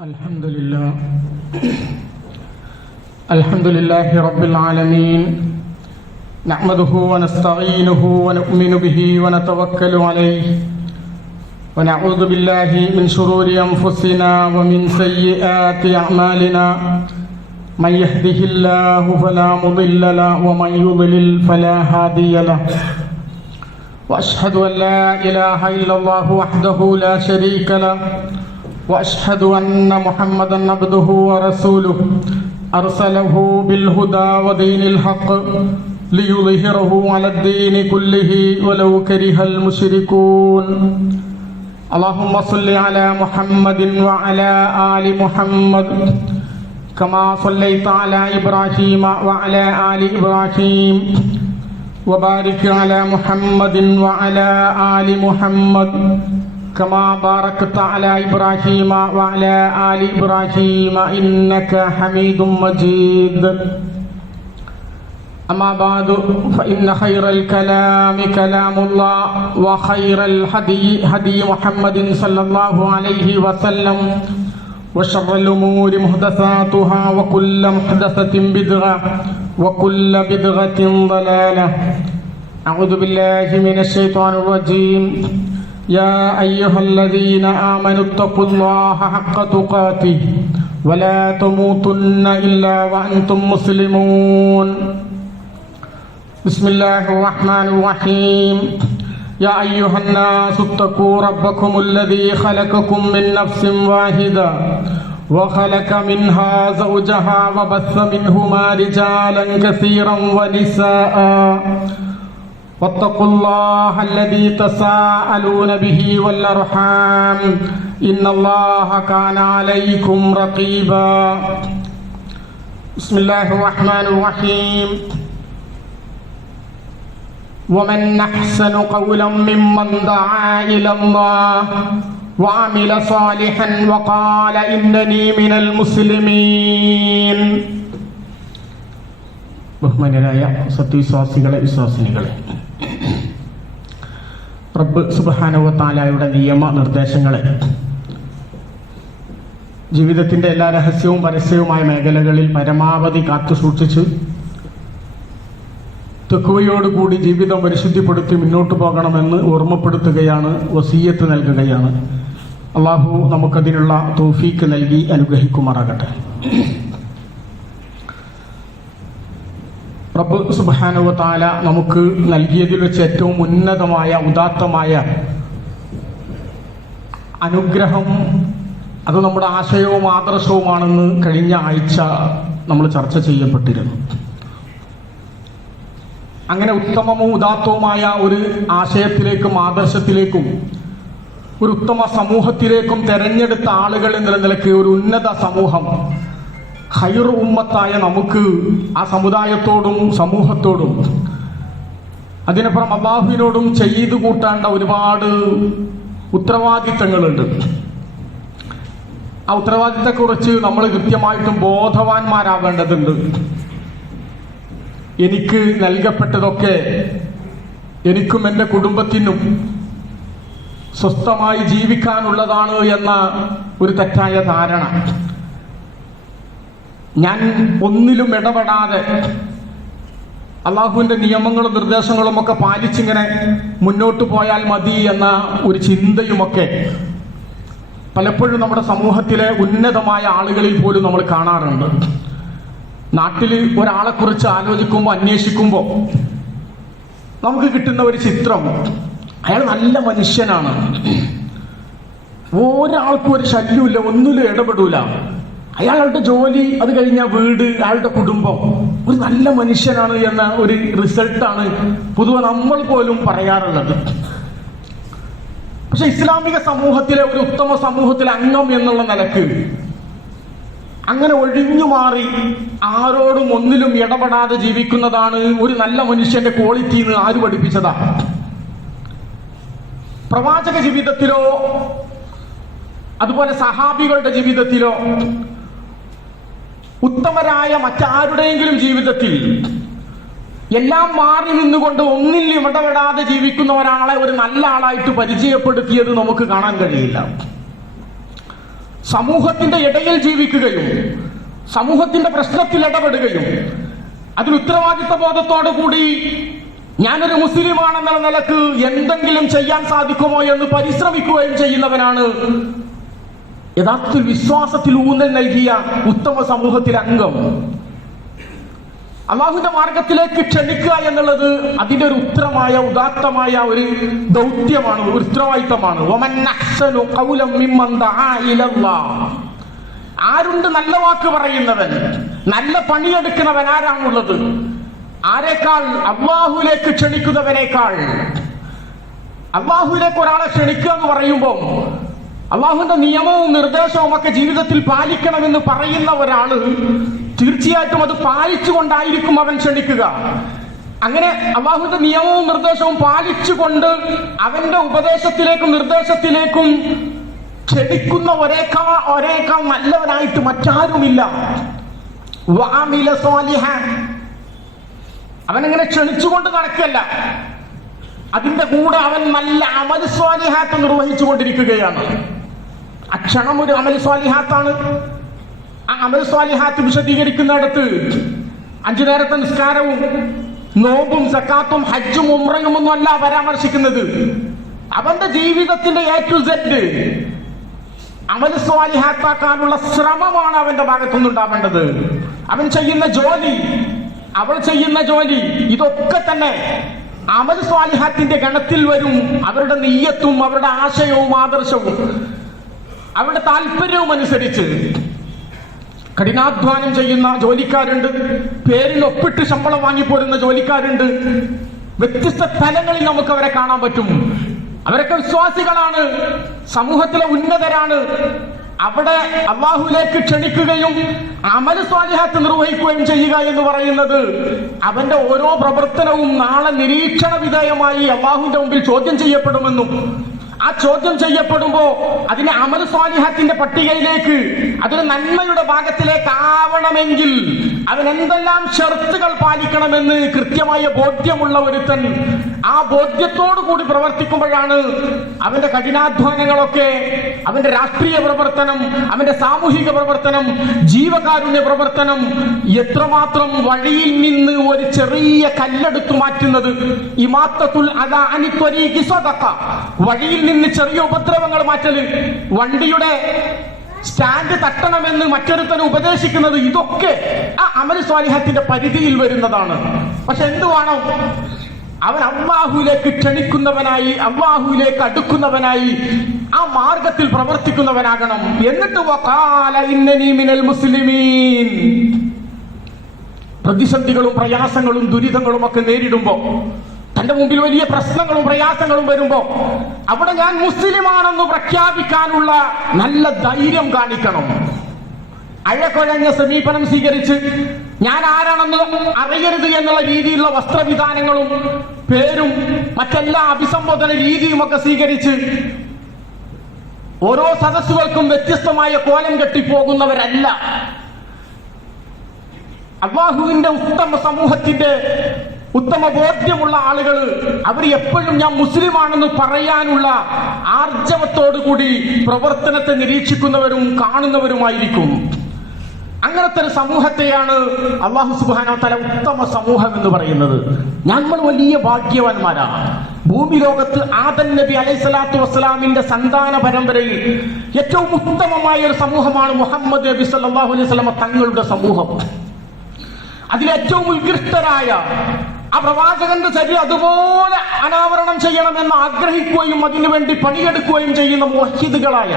الحمد لله رب العالمين نحمده ونستعينه ونؤمن به ونتوكل عليه ونعوذ بالله من شرور أنفسنا ومن سيئات أعمالنا من يهده الله فلا مضل له ومن يضلل فلا هادي له وأشهد أن لا إله إلا الله وحده لا شريك له وأشهد أن محمدا عبده ورسوله أرسله بالهدى ودين الحق ليظهره على الدين كله ولو كره المشركون اللهم صل على محمد وعلى آل محمد كما صليت على إبراهيم وعلى آل إبراهيم وبارك على محمد وعلى آل محمد كما باركت على إبراهيم وعلى آل إبراهيم إنك حميد مجيد أما بعد فإن خير الكلام كلام الله وخير الهدي هدي محمد صلى الله عليه وسلم وشر الأمور محدثاتها وكل محدثة بدعة وكل بدعة ضلالة أعوذ بالله من الشيطان الرجيم يا أيها الذين آمنوا اتقوا الله حق تقاته ولا تموتن إلا وأنتم مسلمون بسم الله الرحمن الرحيم يا أيها الناس اتقوا ربكم الذي خلقكم من نفس واحدة وخلق منها زوجها وبث منهما رجالا كثيرا ونساء واتقوا الله الذي تساءلون به والأرحام إن الله كان عليكم رقيبا بسم الله الرحمن الرحيم ومن أحسن قولا ممن دعا إلى الله وعمل صالحا وقال إنني من المسلمين ബഹുമാന്യരായ സത്യവിശ്വാസികളെ വിശ്വാസിനികളെ, റബ്ബ് സുബ്ഹാനഹു വ തആലയുടെ നിയമ നിർദ്ദേശങ്ങളെ ജീവിതത്തിൻ്റെ എല്ലാ രഹസ്യവും പരസ്യവുമായ മേഖലകളിൽ പരമാവധി കാത്തുസൂക്ഷിച്ച് തഖ്വയോടുകൂടി ജീവിതം പരിശുദ്ധിപ്പെടുത്തി മുന്നോട്ട് പോകണമെന്ന് ഓർമ്മപ്പെടുത്തുകയാണ്, വസിയ്യത്ത് നൽകുകയാണ്. അള്ളാഹു നമുക്കതിനുള്ള തൗഫീക്ക് നൽകി അനുഗ്രഹിക്കുമാറാകട്ടെ. റബ്ബ് സുബ്ഹാനഹു വ തആല നമുക്ക് നൽകിയതിൽ വെച്ച് ഏറ്റവും ഉന്നതമായ ഉദാത്തമായ അനുഗ്രഹം, അത് നമ്മുടെ ആശയവും ആദർശവുമാണെന്ന് കഴിഞ്ഞ ആഴ്ച നമ്മൾ ചർച്ച ചെയ്യപ്പെട്ടിരുന്നു. അങ്ങനെ ഉത്തമവും ഉദാത്തവുമായ ഒരു ആശയത്തിലേക്കും ആദർശത്തിലേക്കും ഒരു ഉത്തമ സമൂഹത്തിലേക്കും തെരഞ്ഞെടുത്ത ആളുകൾ എന്ന നിലയ്ക്ക് ഒരു ഉന്നത സമൂഹം, ഖൈർ ഉമ്മത്തായ നമുക്ക് ആ സമുദായത്തോടും സമൂഹത്തോടും അതിനപ്പുറം അല്ലാഹുവിനോടും ചെയ്തു കൂട്ടേണ്ട ഒരുപാട് ഉത്തരവാദിത്തങ്ങളുണ്ട്. ആ ഉത്തരവാദിത്തത്തെക്കുറിച്ച് നമ്മൾ കൃത്യമായിട്ടും ബോധവാന്മാരാവേണ്ടതുണ്ട്. എനിക്ക് നൽകപ്പെട്ടതൊക്കെ എനിക്കും എൻ്റെ കുടുംബത്തിനും സ്വസ്ഥമായി ജീവിക്കാനുള്ളതാണ് എന്ന ഒരു തെറ്റായ ധാരണ, ഞാൻ ഒന്നിലും ഇടപെടാതെ അള്ളാഹുവിൻ്റെ നിയമങ്ങളും നിർദ്ദേശങ്ങളും ഒക്കെ പാലിച്ചിങ്ങനെ മുന്നോട്ട് പോയാൽ മതി എന്ന ഒരു ചിന്തയുമൊക്കെ പലപ്പോഴും നമ്മുടെ സമൂഹത്തിലെ ഉന്നതമായ ആളുകളിൽ പോലും നമ്മൾ കാണാറുണ്ട്. നാട്ടിൽ ഒരാളെക്കുറിച്ച് ആലോചിക്കുമ്പോൾ, അന്വേഷിക്കുമ്പോൾ നമുക്ക് കിട്ടുന്ന ഒരു ചിത്രം, അയാൾ നല്ല മനുഷ്യനാണ്, ഒരാൾക്കും ഒരു ശല്യമില്ല, ഒന്നിലും ഇടപെടൂല, അയാളുടെ ജോലി, അത് കഴിഞ്ഞ വീട്, അയാളുടെ കുടുംബം, ഒരു നല്ല മനുഷ്യനാണ് എന്ന ഒരു റിസൾട്ടാണ് പൊതുവെ നമ്മൾ പോലും പറയാറുള്ളത്. പക്ഷെ ഇസ്ലാമിക സമൂഹത്തിലെ ഒരു ഉത്തമ സമൂഹത്തിലെ അംഗം എന്നുള്ള നിലക്ക് അങ്ങനെ ഒഴിഞ്ഞു മാറി ആരോടും ഒന്നിലും ഇടപെടാതെ ജീവിക്കുന്നതാണ് ഒരു നല്ല മനുഷ്യന്റെ ക്വാളിറ്റി എന്ന് ആര് പഠിപ്പിച്ചതാ? പ്രവാചക ജീവിതത്തിലോ അതുപോലെ സഹാബികളുടെ ജീവിതത്തിലോ ഉത്തമരായ മറ്റാരുടെയെങ്കിലും ജീവിതത്തിൽ എല്ലാം മാറി നിന്നുകൊണ്ട് ഒന്നിൽ ഇടപെടാതെ ജീവിക്കുന്ന ഒരാളെ ഒരു നല്ല ആളായിട്ട് പരിചയപ്പെടുത്തിയത് നമുക്ക് കാണാൻ കഴിയില്ല. സമൂഹത്തിന്റെ ഇടയിൽ ജീവിക്കുകയും സമൂഹത്തിന്റെ പ്രശ്നത്തിൽ ഇടപെടുകയും അതിൽ ഉത്തരവാദിത്വ ബോധത്തോടു കൂടി ഞാനൊരു മുസ്ലിമാണെന്നുള്ള നിലക്ക് എന്തെങ്കിലും ചെയ്യാൻ സാധിക്കുമോ എന്ന് പരിശ്രമിക്കുകയും ചെയ്യുന്നവനാണ് യഥാർത്ഥത്തിൽ വിശ്വാസത്തിൽ ഊന്നൽ നൽകിയ ഉത്തമ സമൂഹത്തിലെ അംഗം. അള്ളാഹുവിന്റെ മാർഗത്തിലേക്ക് ക്ഷണിക്കുക എന്നുള്ളത് അതിന്റെ ഒരു ഉത്തരമായ ഉദാത്തമായ ഒരു ദൗത്യമാണ്, ഒരു ഉത്തരവാദിത്തമാണ്. ആരുണ്ട് നല്ല വാക്ക് പറയുന്നവൻ, നല്ല പണിയെടുക്കുന്നവൻ ആരാണുള്ളത്? ആരെക്കാൾ? അള്ളാഹുലേക്ക് ക്ഷണിക്കുന്നവനേക്കാൾ. അള്ളാഹുലേക്ക് ഒരാളെ ക്ഷണിക്കുക എന്ന് പറയുമ്പോൾ അള്ളാഹുവിന്റെ നിയമവും നിർദ്ദേശവും ഒക്കെ ജീവിതത്തിൽ പാലിക്കണമെന്ന് പറയുന്ന ഒരാള് തീർച്ചയായിട്ടും അത് പാലിച്ചുകൊണ്ടായിരിക്കും അവൻ ക്ഷണിക്കുക. അങ്ങനെ അള്ളാഹുവിന്റെ നിയമവും നിർദ്ദേശവും പാലിച്ചുകൊണ്ട് അവന്റെ ഉപദേശത്തിലേക്കും നിർദ്ദേശത്തിലേക്കും ക്ഷണിക്കുന്ന ഒരേക്കാൾ നല്ലവനായിട്ട് മറ്റാരുമില്ല. അവനങ്ങനെ ക്ഷണിച്ചുകൊണ്ട് നടക്കല്ല, അതിന്റെ കൂടെ അവൻ നല്ല അമൽ സ്വാലിഹാത്ത് നിർവഹിച്ചു കൊണ്ടിരിക്കുകയാണ്. അക്ഷണം ഒരു അമൽ സ്വാലിഹാത്താണ്. ആ അമൽ സ്വാലിഹാത്ത് വിശദീകരിക്കുന്നിടത്ത് 5 നേരത്തെ നിസ്കാരവും നോമ്പും സക്കാത്തും ഹജ്ജും ഉംറയും ഒന്നും അല്ല പരാമർശിക്കുന്നത്. അവന്റെ ജീവിതത്തിന്റെ A to Z അമൽ സ്വാലിഹാത്താക്കാനുള്ള ശ്രമമാണ് അവന്റെ ഭാഗത്തുനിന്നുണ്ടാവേണ്ടത്. അവൻ ചെയ്യുന്ന ജോലി, അവൾ ചെയ്യുന്ന ജോലി, ഇതൊക്കെ തന്നെ അമൽ സ്വാലിഹാത്തിന്റെ ഗണത്തിൽ വരും. അവരുടെ നിയ്യത്തും അവരുടെ ആശയവും ആദർശവും അവരുടെ താല്പര്യവും അനുസരിച്ച്. കഠിനാധ്വാനം ചെയ്യുന്ന ജോലിക്കാരുണ്ട്, പേരിൽ ഒപ്പിട്ട് ശമ്പളം വാങ്ങിപ്പോരുന്ന ജോലിക്കാരുണ്ട്. വ്യത്യസ്ത തലങ്ങളിൽ നമുക്ക് അവരെ കാണാൻ പറ്റും. അവരൊക്കെ വിശ്വാസികളാണ്, സമൂഹത്തിലെ ഉന്നതരാണ്. അവിടെ അള്ളാഹുവിലേക്ക് ക്ഷണിക്കുകയും അമൽ സ്വാലിഹാത്ത് നിർവഹിക്കുകയും ചെയ്യുക എന്ന് പറയുന്നത് അവന്റെ ഓരോ പ്രവർത്തനവും നാളെ നിരീക്ഷണ വിധേയമായി അള്ളാഹുവിന്റെ മുമ്പിൽ ചോദ്യം ചെയ്യപ്പെടുമെന്നും ആ ചോദ്യം ചെയ്യപ്പെടുമ്പോ അതിനെ അമൽ സ്വാലിഹാത്തിന്റെ പട്ടികയിലേക്ക്, അതൊരു നന്മയുടെ ഭാഗത്തിലേക്ക് ആവണമെങ്കിൽ അവൻ എന്തെല്ലാം ഷർത്തുകൾ പാലിക്കണമെന്ന് കൃത്യമായ ബോധ്യമുള്ള ഒരുത്തൻ ആ ബോധ്യത്തോടു കൂടി പ്രവർത്തിക്കുമ്പോഴാണ് അവന്റെ കഠിനാധ്വാനങ്ങളൊക്കെ, അവന്റെ രാഷ്ട്രീയ പ്രവർത്തനം, അവന്റെ സാമൂഹിക പ്രവർത്തനം, ജീവകാരുണ്യ പ്രവർത്തനം എത്രമാത്രം വഴിയിൽ നിന്ന് ഒരു ചെറിയ കല്ലെടുത്തു മാറ്റുന്നത്. ഇമാത്തത്തുൽ അദാ അനി ത്വരീഖി സദഖ, വഴിയിൽ നിന്ന് ചെറിയ ഉപദ്രവങ്ങൾ മാറ്റല്, വണ്ടിയുടെ സ്റ്റാൻഡ് തട്ടണമെന്ന് മറ്റൊരുത്തന് ഉപദേശിക്കുന്നത്, ഇതൊക്കെ ആ അമൽ സ്വാലിഹത്തിന്റെ പരിധിയിൽ വരുന്നതാണ്. പക്ഷെ എന്ത് വേണം? അവൻ അല്ലാഹുവിലേക്ക് ക്ഷണിക്കുന്നവനായി, അല്ലാഹുവിലേക്ക് അടുക്കുന്നവനായി ആ മാർഗത്തിൽ പ്രവർത്തിക്കുന്നവനാകണം. എന്നിട്ട് വഖാല ഇന്നനി മിനൽ മുസ്ലിമീൻ, പ്രതിസന്ധികളും പ്രയാസങ്ങളും ദുരിതങ്ങളും ഒക്കെ നേരിടുമ്പോ, തന്റെ മുമ്പിൽ വലിയ പ്രശ്നങ്ങളും പ്രയാസങ്ങളും വരുമ്പോ അവിടെ ഞാൻ മുസ്ലിമാണെന്ന് പ്രഖ്യാപിക്കാനുള്ള നല്ല ധൈര്യം കാണിക്കണം. അഴകൊഴഞ്ഞ സമീപനം സ്വീകരിച്ച് ഞാൻ ആരാണെന്ന് അറിയരുത് എന്നുള്ള രീതിയിലുള്ള വസ്ത്രവിധാനങ്ങളും പേരും മറ്റെല്ലാ അഭിസംബോധന രീതിയും ഒക്കെ സ്വീകരിച്ച് ഓരോ സദസ്സുകൾക്കും വ്യത്യസ്തമായ കോലം കെട്ടിപ്പോകുന്നവരല്ല. അല്ലാഹുവിന്റെ ഉത്തമ സമൂഹത്തിന്റെ ഉത്തമ ബോധ്യമുള്ള ആളുകൾ അവർ എപ്പോഴും ഞാൻ മുസ്ലിമാണെന്ന് പറയാനുള്ള ആർജവത്തോടുകൂടി പ്രവർത്തനത്തെ നിരീക്ഷിക്കുന്നവരും കാണുന്നവരുമായിരിക്കും. അങ്ങനത്തെ ഒരു സമൂഹത്തെയാണ് അല്ലാഹു സുബ്ഹാനഹു വ തആല ഉത്തമ സമൂഹം എന്ന് പറയുന്നത്. നമ്മൾ വലിയ ഭാഗ്യവാന്മാരാണ്. ഭൂമി ലോകത്ത് ആദം നബി അലൈഹിസ്സലാത്തു വസ്സലാമിന്റെ സന്താന പരമ്പരയിൽ ഏറ്റവും ഉത്തമമായ ഒരു സമൂഹമാണ് മുഹമ്മദ് നബി സല്ലല്ലാഹു അലൈഹി വസല്ലം തങ്ങളുടെ സമൂഹം. അതിലേറ്റവും ഉത്കൃഷ്ടരായ ആ പ്രവാചകന്റെ ചര്യ അതുപോലെ അനാവരണം ചെയ്യണമെന്ന് ആഗ്രഹിക്കുകയും അതിനുവേണ്ടി പണിയെടുക്കുകയും ചെയ്യുന്ന മുവഹിദുകളായ,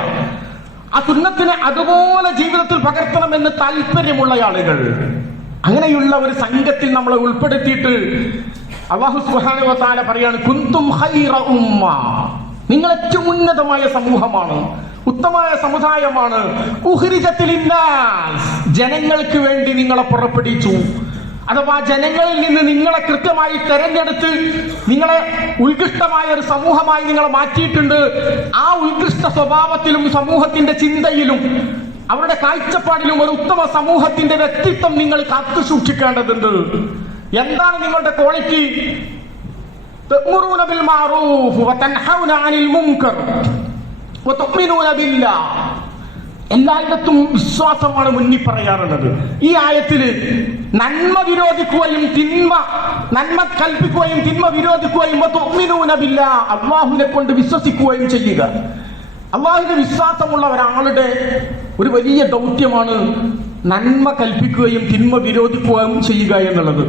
ആ സുന്നത്തിനെ അതുപോലെ ജീവിതത്തിൽ പകർത്തണമെന്ന് താല്പര്യമുള്ള ആളുകൾ, അങ്ങനെയുള്ള ഒരു സംഘത്തിൽ നമ്മളെ ഉൾപ്പെടുത്തിയിട്ട് അല്ലാഹു സുബ്ഹാനഹു വ തആല പറയാണ്, കുന്തും ഖൈറ ഉമ്മ, നിങ്ങൾ ഏറ്റവും ഉന്നതമായ സമൂഹമാണ്, ഉത്തമമായ സമുദായമാണ്. ഉഖ്രിജത്തിൽ ലിന്നാസ്, ജനങ്ങൾക്ക് വേണ്ടി നിങ്ങളെ പുറപ്പെടുവിച്ചു. അഥവാ ജനങ്ങളിൽ നിന്ന് നിങ്ങളെ കൃത്യമായി തെരഞ്ഞെടുത്ത് നിങ്ങളെ ഉത്കൃഷ്ടമായ ഒരു സമൂഹമായി നിങ്ങളെ മാറ്റിയിട്ടുണ്ട്. ആ ഉത്കൃഷ്ട സ്വഭാവത്തിലും സമൂഹത്തിന്റെ ചിന്തയിലും അവരുടെ കാഴ്ചപ്പാടിലും ഒരു ഉത്തമ സമൂഹത്തിന്റെ വ്യക്തിത്വം നിങ്ങൾ കാത്തു സൂക്ഷിക്കേണ്ടതുണ്ട്. എന്താണ് നിങ്ങളുടെ ക്വാളിറ്റി? തഅ്മുറൂന ബിൽ മഅറൂഫ് വതൻഹൗന അനിൽ മുൻകർ വതുഅ്മിനൂന ബില്ലാഹ്. എല്ലായിടത്തും വിശ്വാസമാണ് മുന്നിൽ പറയാറുള്ളത്. ഈ ആയത്തില് നന്മ വിരോധിക്കുകയും നന്മ കൽപ്പിക്കുകയും തിന്മ വിരോധിക്കുകയും അല്ലാഹുവിനെ കൊണ്ട് വിശ്വസിക്കുകയും ചെയ്യുക. അല്ലാഹുവിന്റെ വിശ്വാസമുള്ള ഒരാളുടെ ഒരു വലിയ ദൗത്യമാണ് നന്മ കൽപ്പിക്കുകയും തിന്മ വിരോധിക്കുകയും ചെയ്യുക എന്നുള്ളത്.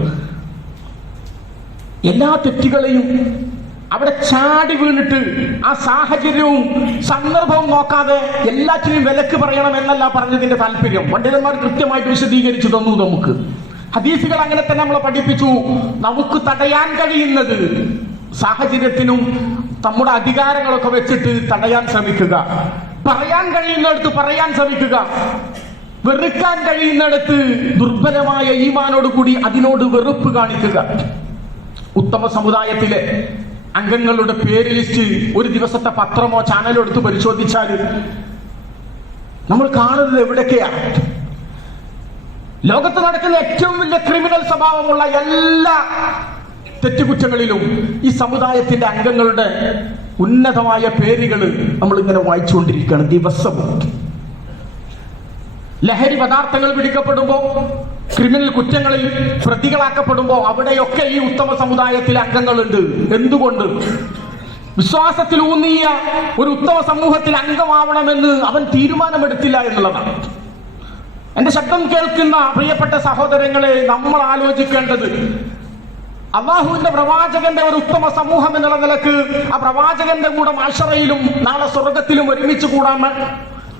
എല്ലാ തെറ്റുകളെയും അവിടെ ചാടി വീണിട്ട് ആ സാഹചര്യവും സന്ദർഭവും നോക്കാതെ എല്ലാറ്റിനും വിലക്ക് പറയണം എന്നല്ല പറഞ്ഞതിന്റെ താല്പര്യം. പണ്ഡിതന്മാർ കൃത്യമായിട്ട് വിശദീകരിച്ചു തന്നു. നമുക്ക് ഹദീസുകൾ അങ്ങനെ തന്നെ നമ്മളെ പഠിപ്പിച്ചു. നമുക്ക് തടയാൻ കഴിയുന്നത് സാഹചര്യത്തിനും നമ്മുടെ അധികാരങ്ങളൊക്കെ വെച്ചിട്ട് തടയാൻ ശ്രമിക്കുക, പറയാൻ കഴിയുന്നിടത്ത് പറയാൻ ശ്രമിക്കുക, വെറുക്കാൻ കഴിയുന്നിടത്ത് ദുർബലമായ ഈമാനോട് കൂടി അതിനോട് വെറുപ്പ് കാണിക്കുക. ഉത്തമ സമുദായത്തിലെ അംഗങ്ങളുടെ പേര് ലിസ്റ്റ് ഒരു ദിവസത്തെ പത്രമോ ചാനലോ എടുത്ത് പരിശോധിച്ചാൽ നമ്മൾ കാണുന്നത് എവിടൊക്കെയാ? ലോകത്ത് നടക്കുന്ന ഏറ്റവും വലിയ ക്രിമിനൽ സ്വഭാവമുള്ള എല്ലാ തെറ്റുകുറ്റങ്ങളിലും ഈ സമുദായത്തിന്റെ അംഗങ്ങളുടെ ഉന്നതമായ പേരുകൾ നമ്മൾ ഇങ്ങനെ വായിച്ചുകൊണ്ടിരിക്കുകയാണ് ദിവസവും. ലഹരി പദാർത്ഥങ്ങൾ പിടിക്കപ്പെടുമ്പോ, ക്രിമിനൽ കുറ്റങ്ങളിൽ പ്രതികളാക്കപ്പെടുമ്പോ അവിടെയൊക്കെ ഈ ഉത്തമ സമുദായത്തിലെ അംഗങ്ങളുണ്ട്. എന്തുകൊണ്ട്? വിശ്വാസത്തിൽ ഊന്നിയ ഒരു ഉത്തമ സമൂഹത്തിൽ അംഗമാവണമെന്ന് അവൻ തീരുമാനമെടുത്തില്ല എന്നുള്ളതാണ്. എന്റെ ശബ്ദം കേൾക്കുന്ന പ്രിയപ്പെട്ട സഹോദരങ്ങളെ, നമ്മൾ ആലോചിക്കേണ്ടത് അല്ലാഹുവിന്റെ പ്രവാചകന്റെ ഒരു ഉത്തമ സമൂഹം എന്നുള്ള നിലക്ക് ആ പ്രവാചകന്റെ കൂടെ മാശറയിലും നാളെ സ്വർഗത്തിലും ഒരുമിച്ച് കൂടാൻ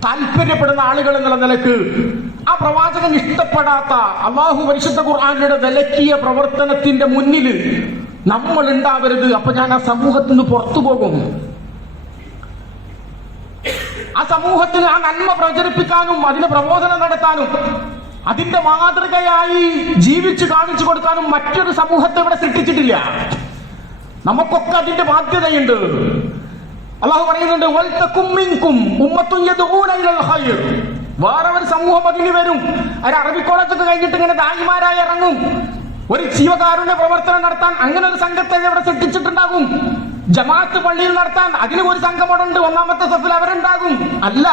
താല്പര്യപ്പെടുന്ന ആളുകൾ എന്നുള്ള നിലക്ക് ആ പ്രവാചകൻ ഇഷ്ടപ്പെടാത്ത അല്ലാഹു പരിശുദ്ധ ഖുർആനിലൂടെ വിലക്കിയ പ്രവർത്തനത്തിന്റെ മുന്നിൽ നമ്മൾ ഉണ്ടാവരുത്. അപ്പൊ ഞാൻ ആ സമൂഹത്തിൽ നിന്ന് പുറത്തു പോകും. ആ സമൂഹത്തിന് ആ നന്മ പ്രചരിപ്പിക്കാനും അതിന് പ്രബോധനം നടത്താനും അതിന്റെ മാതൃകയായി ജീവിച്ച് കാണിച്ചു കൊടുക്കാനും മറ്റൊരു സമൂഹത്തെ ഇവിടെ സൃഷ്ടിച്ചിട്ടില്ല. നമുക്കൊക്കെ അതിന്റെ ബാധ്യതയുണ്ട്. അല്ലാഹു പറയുന്നുണ്ട്, വേറെ ഒരു സമൂഹം അതിന് വരും. ഒരു അറബി കോളേജൊക്കെ കഴിഞ്ഞിട്ട് ഇങ്ങനെ ദായിമാരായി ഇറങ്ങും. ഒരു ജീവകാരുണ്യ പ്രവർത്തനം നടത്താൻ അങ്ങനെ ഒരു സംഘത്തെ ഇവിടെ സൃഷ്ടിച്ചിട്ടുണ്ടാകും. ജമാഅത്ത് പള്ളിയിൽ നടത്താൻ അതിന് ഒരു സംഘം അവിടെ ഉണ്ട്. ഒന്നാമത്തെ സഫിൽ അവരുണ്ടാകും. അല്ല,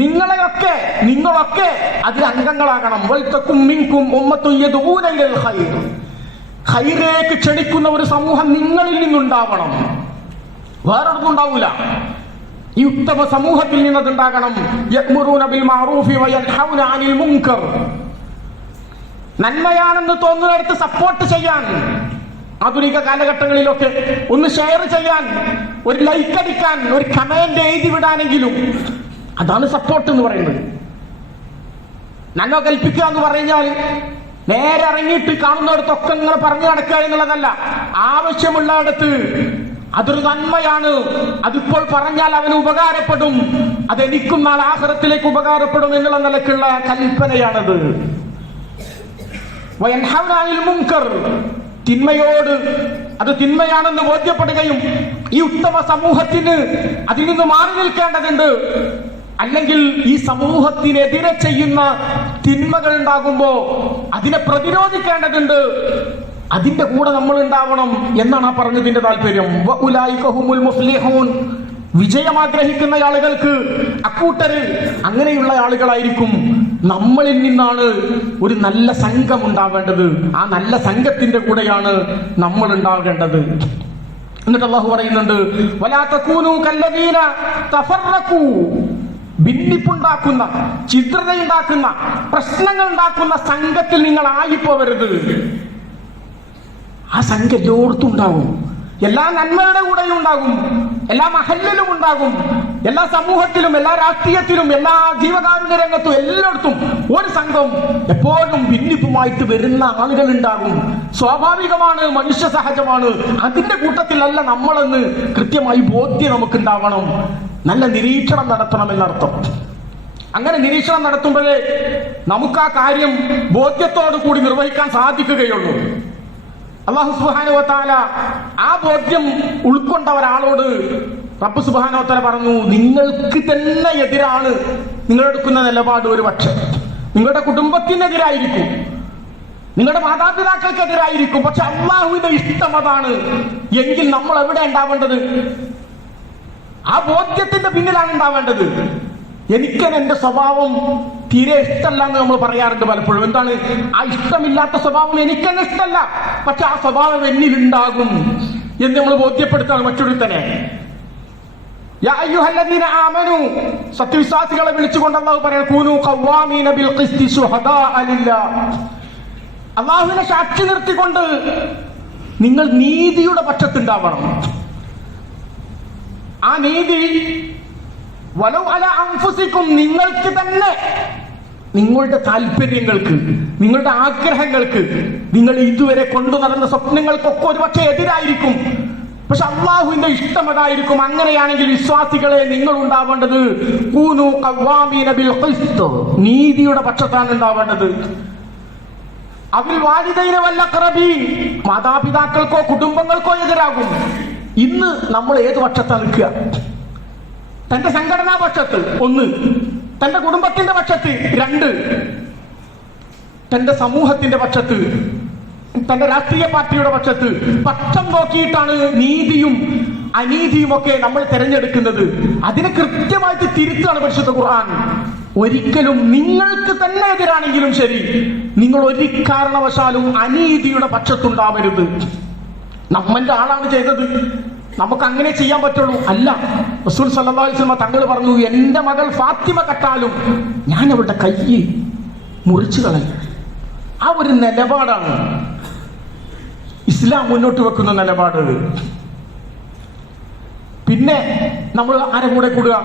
നിങ്ങളൊക്കെ അതിൽ അംഗങ്ങളാകണം. ഖൈറിലേക്ക് ക്ഷണിക്കുന്ന ഒരു സമൂഹം നിങ്ങളിൽ നിന്നുണ്ടാവണം, വേറൊന്നും ഉണ്ടാവൂല. ഈ ഉത്തമ സമൂഹത്തിൽ നിന്നതുണ്ടാകണം. യഅ്മുറൂന ബിൽ മഅറൂഫി വയൻഹൗന അനിൽ മുൻകർ. നന്മയാണെന്ന് തോന്നുന്നിടത്ത് സപ്പോർട്ട് ചെയ്യാൻ, ആധുനിക കാലഘട്ടങ്ങളിലൊക്കെ ഒന്ന് ഷെയർ ചെയ്യാൻ, ഒരു ലൈക്ക് അടിക്കാൻ, ഒരു കമന്റ് എഴുതി വിടാനെങ്കിലും അതാണ് സപ്പോർട്ട് എന്ന് പറയുന്നത്. നന്മ കൽപ്പിക്കുക എന്ന് പറഞ്ഞാൽ നേരെ ഇറങ്ങിയിട്ട് കാണുന്നിടത്തൊക്കെ ഇങ്ങനെ പറഞ്ഞു നടക്കുക എന്നുള്ളതല്ല. ആവശ്യമുള്ളിടത്ത് അതൊരു നന്മയാണ്, അതിപ്പോൾ പറഞ്ഞാൽ അവന് ഉപകാരപ്പെടും, അതെനിക്കും നാളെ ആഖിറത്തിലേക്ക് ഉപകാരപ്പെടും എന്നുള്ള നിലക്കുള്ള കൽപ്പനയാണത്. വയൻഹൗന അനിൽ മുൻകർ, തിന്മയോട് അത് തിന്മയാണെന്ന് ബോധ്യപ്പെടുകയും ഈ ഉത്തമ സമൂഹത്തിന് അതിൽ നിന്ന് മാറി നിൽക്കേണ്ടതുണ്ട്. അല്ലെങ്കിൽ ഈ സമൂഹത്തിനെതിരെ ചെയ്യുന്ന തിന്മകൾ ഉണ്ടാകുമ്പോ അതിനെ പ്രതിരോധിക്കേണ്ടതുണ്ട്. അതിന്റെ കൂടെ നമ്മൾ ഉണ്ടാവണം എന്നാണ് ആ പറഞ്ഞതിന്റെ താല്പര്യം. വഉലൈക ഹുമുൽ മുഫ്ലിഹൂൻ, വിജയം ആഗ്രഹിക്കുന്ന ആളുകൾക്ക് അക്കൂട്ടര് അങ്ങനെയുള്ള ആളുകളായിരിക്കും. നമ്മളിൽ നിന്നാണ് ഒരു നല്ല സംഘം ഉണ്ടാവേണ്ടത്. ആ നല്ല സംഘത്തിന്റെ കൂടെയാണ് നമ്മൾ ഉണ്ടാകേണ്ടത്. എന്നിട്ട് അല്ലാഹു പറയുന്നുണ്ട്, വലാ തകൂനൂ കല്ലദീന തഫറഖൂ, ഭിന്നിപ്പുണ്ടാക്കുന്ന, ചിത്രതയുണ്ടാക്കുന്ന, പ്രശ്നങ്ങൾ ഉണ്ടാക്കുന്ന സംഘത്തിൽ നിങ്ങൾ ആയിപ്പോവരുത്. ആ സംഘം എല്ലായിടത്തും ഉണ്ടാകും. എല്ലാ നന്മയുടെ കൂടെയും ഉണ്ടാകും, എല്ലാ മഹല്ലിലും ഉണ്ടാകും, എല്ലാ സമൂഹത്തിലും, എല്ലാ രാഷ്ട്രീയത്തിലും, എല്ലാ ജീവകാരുണ്യ രംഗത്തും എല്ലായിടത്തും ഒരു സംഘം എപ്പോഴും ഭിന്നിപ്പുമായിട്ട് വരുന്ന ആളുകൾ ഉണ്ടാകും. സ്വാഭാവികമാണ്, മനുഷ്യ സഹജമാണ്. അതിന്റെ കൂട്ടത്തിലല്ല നമ്മളെന്ന് കൃത്യമായി ബോധ്യം നമുക്കുണ്ടാവണം. നല്ല നിരീക്ഷണം നടത്തണം എന്നർത്ഥം. അങ്ങനെ നിരീക്ഷണം നടത്തുമ്പോഴേ നമുക്ക് ആ കാര്യം ബോധ്യത്തോടു കൂടി നിർവഹിക്കാൻ സാധിക്കുകയുള്ളൂ. അല്ലാഹു സുബ്ഹാനഹു വ തആല ആ ബോധ്യം ഉൾക്കൊണ്ട ഒരാളോട് റബ്ബ് സുബ്ഹാനഹു വ തആല പറഞ്ഞു, നിങ്ങൾക്ക് തന്നെ എതിരാണ് നിങ്ങളെടുക്കുന്ന നിലപാട്. ഒരു പക്ഷേ നിങ്ങളുടെ കുടുംബത്തിനെതിരായിരിക്കും, നിങ്ങളുടെ മാതാപിതാക്കൾക്കെതിരായിരിക്കും. പക്ഷെ അല്ലാഹുവിന്റെ ഇഷ്ടം അതാണ് എങ്കിൽ നമ്മൾ എവിടെ ഉണ്ടാവേണ്ടത്? ആ ബോധ്യത്തിന്റെ പിന്നിലാണ് ഉണ്ടാവേണ്ടത്. എനിക്ക് എന്റെ സ്വഭാവം തീരെ ഇഷ്ടമല്ല എന്ന് നമ്മൾ പറയാറുണ്ട് പലപ്പോഴും. എന്താണ് ആ ഇഷ്ടമില്ലാത്ത സ്വഭാവം? എനിക്ക് തന്നെ ഇഷ്ടമല്ല, പക്ഷെ ആ സ്വഭാവം എന്നിലുണ്ടാകും എന്ന് നമ്മൾ ബോധ്യപ്പെടുത്താണ് മറ്റൊരുത്തനെ. യാ അയ്യുഹല്ലദീന ആമനു, സത്യവിശ്വാസികളെ വിളിച്ചുകൊണ്ട് അല്ലാഹു പറയുന്നു, കൂനു ഖവ്വാമീന ബിൽ ഖിസ്തി ശുഹദാഅ ലില്ലാഹ്. അല്ലാഹുവിനെ സാക്ഷി നിർത്തിക്കൊണ്ട് നിങ്ങൾ നീതിയുടെ പക്ഷത്തുണ്ടാവണം. ആ നീതി വലൗ അലാ അൻഫുസിക്കും, നിങ്ങൾക്ക് തന്നെ നിങ്ങളുടെ താല്പര്യങ്ങൾക്ക്, നിങ്ങളുടെ ആഗ്രഹങ്ങൾക്ക്, നിങ്ങൾ ഇതുവരെ കൊണ്ടു നടന്ന സ്വപ്നങ്ങൾക്കൊക്കെ ഒരുപക്ഷെ എതിരായിരിക്കും. പക്ഷെ അള്ളാഹുവിന്റെ ഇഷ്ടം അതായിരിക്കും. അങ്ങനെയാണെങ്കിൽ വിശ്വാസികളെ നിങ്ങൾ ഉണ്ടാവേണ്ടത് കൂനു ഖവ്വാമീന ബിൽ ഖിസ്ത്, നീതിയുടെ പക്ഷത്താണ് ഉണ്ടാവേണ്ടത്. അതിൽ വാലിദൈന വൽ അഖ്റബീൻ, മാതാപിതാക്കൾക്കോ കുടുംബങ്ങൾക്കോ എതിരാകും. ഇന്ന് നമ്മൾ ഏത് പക്ഷത്താണ് നിൽക്കുക? തന്റെ സംഘടനാ പക്ഷത്ത് 1, തന്റെ കുടുംബത്തിന്റെ പക്ഷത്ത് 2, തന്റെ സമൂഹത്തിന്റെ പക്ഷത്ത്, തന്റെ രാഷ്ട്രീയ പാർട്ടിയുടെ പക്ഷത്ത്. പക്ഷം നോക്കിയിട്ടാണ് നീതിയും അനീതിയും ഒക്കെ നമ്മൾ തിരഞ്ഞെടുക്കുന്നത്. അതിനെ കൃത്യമായിട്ട് തിരുത്താണ് പരിശുദ്ധ ഖുർആൻ. ഒരിക്കലും നിങ്ങൾക്ക് തന്നെ എതിരാണെങ്കിലും ശരി, നിങ്ങൾ ഒരു കാരണവശാലും അനീതിയുടെ പക്ഷത്തുണ്ടാവരുത്. നമ്മന്റെ ആളാണ് ചെയ്തത്, നമുക്ക് അങ്ങനെ ചെയ്യാൻ പറ്റുള്ളൂ. അല്ല, റസൂൽ സല്ലല്ലാഹു അലൈഹി വസല്ലം തങ്ങൾ പറഞ്ഞു, എന്റെ മകൾ ഫാത്തിമ കട്ടാലും ഞാൻ അവളുടെ കൈ മുറിച്ചു കളയും. ആ ഒരു നിലപാടാണ് ഇസ്ലാം മുന്നോട്ട് വെക്കുന്ന നിലപാട്. പിന്നെ നമ്മൾ ആരെ കൂടെ കൂടുക?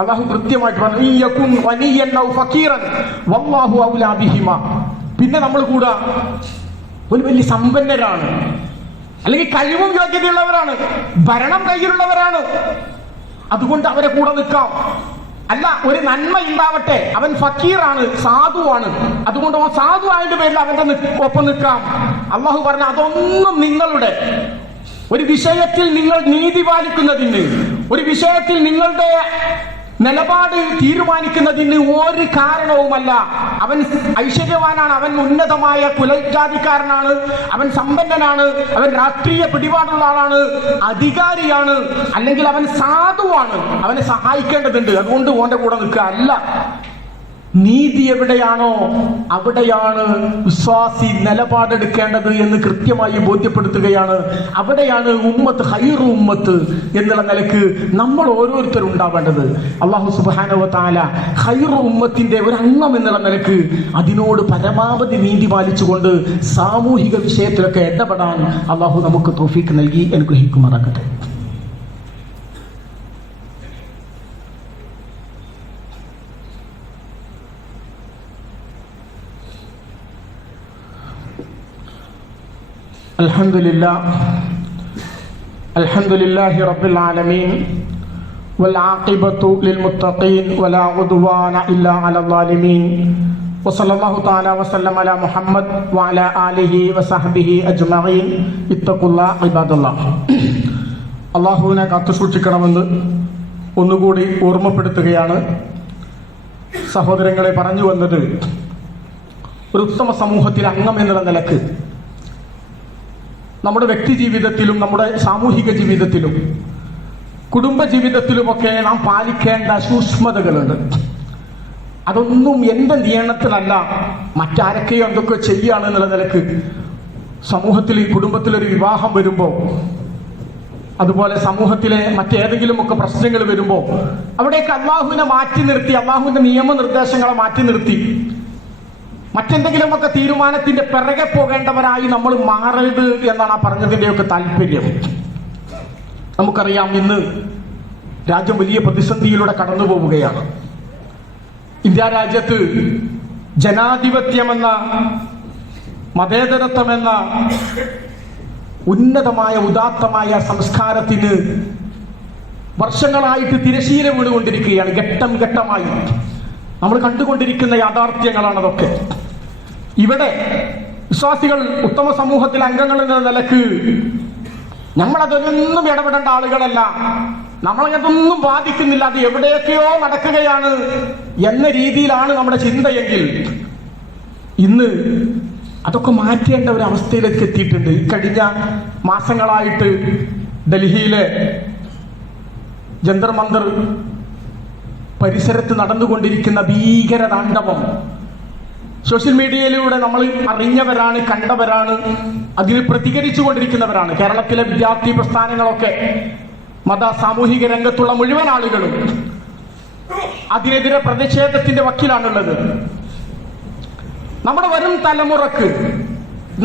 അല്ലാഹു കൃത്യമായിട്ട് പറഞ്ഞു, ഇയ്യകുൻ വനിയൻ ഔ ഫഖീറൻ വല്ലാഹു ഔലാ ബിഹിമാ. പിന്നെ നമ്മൾ കൂടുക ഒരു വലിയ സമ്പന്നരാണ്, അല്ലെങ്കിൽ കഴിവും യോഗ്യതയുള്ളവരാണ്, ഭരണം കയ്യിലുള്ളവരാണ്, അതുകൊണ്ട് അവരെ കൂടെ നിൽക്കാം. അല്ല, ഒരു നന്മ ഉണ്ടാവട്ടെ, അവൻ ഫക്കീറാണ്, സാധുവാണ്, അതുകൊണ്ട് ആ സാധു ആയതിന്റെ പേരിൽ അവന്റെ ഒപ്പം നിൽക്കാം. അള്ളാഹു പറഞ്ഞ അതൊന്നും നിങ്ങളുടെ ഒരു വിഷയത്തിൽ നിങ്ങൾ നീതി പാലിക്കുന്നതിന്, ഒരു വിഷയത്തിൽ നിങ്ങളുടെ നിലപാട് തീരുമാനിക്കുന്നതിന് ഒരു കാരണവുമല്ല. അവൻ ഐശ്വര്യവാനാണ്, അവൻ ഉന്നതമായ കുലജാതിക്കാരനാണ്, അവൻ സമ്പന്നനാണ്, അവൻ രാഷ്ട്രീയ പിടിപാടുള്ള ആളാണ്, അധികാരിയാണ്, അല്ലെങ്കിൽ അവൻ സാധുവാണ്, അവനെ സഹായിക്കേണ്ടതുണ്ട്, അതുകൊണ്ട് ഓന്റെ കൂടെ നിൽക്കുക. അല്ല, നീതി എവിടെയാണോ അവിടെയാണ് വിശ്വാസി നിലപാടെടുക്കേണ്ടത് എന്ന് കൃത്യമായി ബോധ്യപ്പെടുത്തുകയാണ്. അവിടെയാണ് ഉമ്മത്ത് ഖൈറു ഉമ്മത്ത് എന്നുള്ള നിലക്ക് നമ്മൾ ഓരോരുത്തരും ഉണ്ടാവേണ്ടത്. അല്ലാഹു സുബ്ഹാനഹു വ തആല ഖൈറു ഉമ്മത്തിന്റെ ഒരു അംഗം എന്നുള്ള നിലക്ക് അതിനോട് പരമാവധി നീതി പാലിച്ചുകൊണ്ട് സാമൂഹിക വിഷയത്തിലൊക്കെ ഇടപെടാൻ അല്ലാഹു നമുക്ക് തൗഫീഖ് നൽകി അനുഗ്രഹിക്കുമാറാകട്ടെ. അൽഹംദുലില്ലാഹി റബ്ബിൽ ആലമീൻ വൽ ആഖിബത്തു ലിൽ മുത്തഖീൻ വലാ ഉദ്വാന ഇല്ലാ അലൽ ളാലിമീൻ വസല്ലല്ലാഹു തആല വസല്ലമ അലാ മുഹമ്മദ് വഅലാ ആലിഹി വസഹ്ബിഹി അജ്മഈൻ. ഇത്തഖുല്ലാഹ ഇബാദല്ലാഹ്. അല്ലാഹുവിനെ കാത്തുസൂക്ഷിക്കണമെന്ന് ഒന്നുകൂടി ഓർമ്മപ്പെടുത്തുകയാണ്. സഹോദരങ്ങളെ, പറഞ്ഞു വന്നത് ഒരു ഉത്തമ സമൂഹത്തിൽ അംഗം എന്നുള്ള നിലക്ക് നമ്മുടെ വ്യക്തി ജീവിതത്തിലും നമ്മുടെ സാമൂഹിക ജീവിതത്തിലും കുടുംബ ജീവിതത്തിലുമൊക്കെ നാം പാലിക്കേണ്ട സൂക്ഷ്മതകളുണ്ട്. അതൊന്നും എന്റെ നിയന്ത്രണത്തിലല്ല, മറ്റാരൊക്കെയോ എന്തൊക്കെ ചെയ്യുകയാണെന്നുള്ള നിലക്ക് സമൂഹത്തിൽ കുടുംബത്തിലൊരു വിവാഹം വരുമ്പോൾ, അതുപോലെ സമൂഹത്തിലെ മറ്റേതെങ്കിലുമൊക്കെ പ്രശ്നങ്ങൾ വരുമ്പോൾ അവിടേക്ക് അള്ളാഹുവിനെ മാറ്റി നിർത്തി, അള്ളാഹുവിന്റെ നിയമനിർദ്ദേശങ്ങളെ മാറ്റി നിർത്തി മറ്റെന്തെങ്കിലുമൊക്കെ തീരുമാനത്തിന്റെ പിറകെ പോകേണ്ടവരായി നമ്മൾ മാറരുത് എന്നാണ് ആ പറഞ്ഞതിന്റെയൊക്കെ താല്പര്യം. നമുക്കറിയാം, ഇന്ന് രാജ്യം വലിയ പ്രതിസന്ധിയിലൂടെ കടന്നു പോവുകയാണ്. ഇന്ത്യ രാജ്യത്ത് ജനാധിപത്യമെന്ന, മതേതരത്വമെന്ന ഉന്നതമായ ഉദാത്തമായ സംസ്കാരത്തിന് വർഷങ്ങളായിട്ട് തിരശീല വീണുകൊണ്ടിരിക്കുകയാണ്. ഘട്ടം ഘട്ടമായി നമ്മൾ കണ്ടുകൊണ്ടിരിക്കുന്ന യാഥാർത്ഥ്യങ്ങളാണ് അതൊക്കെ. ഇവിടെ വിശ്വാസികൾ ഉത്തമ സമൂഹത്തിലെ അംഗങ്ങൾ എന്ന നിലക്ക് നമ്മളതൊന്നും ഇടപെടേണ്ട ആളുകളല്ല, നമ്മളതൊന്നും ബാധിക്കുന്നില്ല, അത് എവിടെയൊക്കെയോ നടക്കുകയാണ് എന്ന രീതിയിലാണ് നമ്മുടെ ചിന്തയെങ്കിൽ ഇന്ന് അതൊക്കെ മാറ്റേണ്ട ഒരു അവസ്ഥയിലേക്ക് എത്തിയിട്ടുണ്ട്. കഴിഞ്ഞ മാസങ്ങളായിട്ട് ഡൽഹിയിലെ ജന്തർ മന്ദർ പരിസരത്ത് നടന്നുകൊണ്ടിരിക്കുന്ന ഭീകരതാണ്ഡവം സോഷ്യൽ മീഡിയയിലൂടെ നമ്മൾ അറിഞ്ഞവരാണ്, കണ്ടവരാണ്, അതിൽ പ്രതികരിച്ചു കൊണ്ടിരിക്കുന്നവരാണ്. കേരളത്തിലെ വിദ്യാർത്ഥി പ്രസ്ഥാനങ്ങളൊക്കെ, മത സാമൂഹിക രംഗത്തുള്ള മുഴുവൻ ആളുകളും അതിനെതിരെ പ്രതിഷേധത്തിന്റെ വക്കിലാണുള്ളത്. നമ്മുടെ വരും തലമുറക്ക്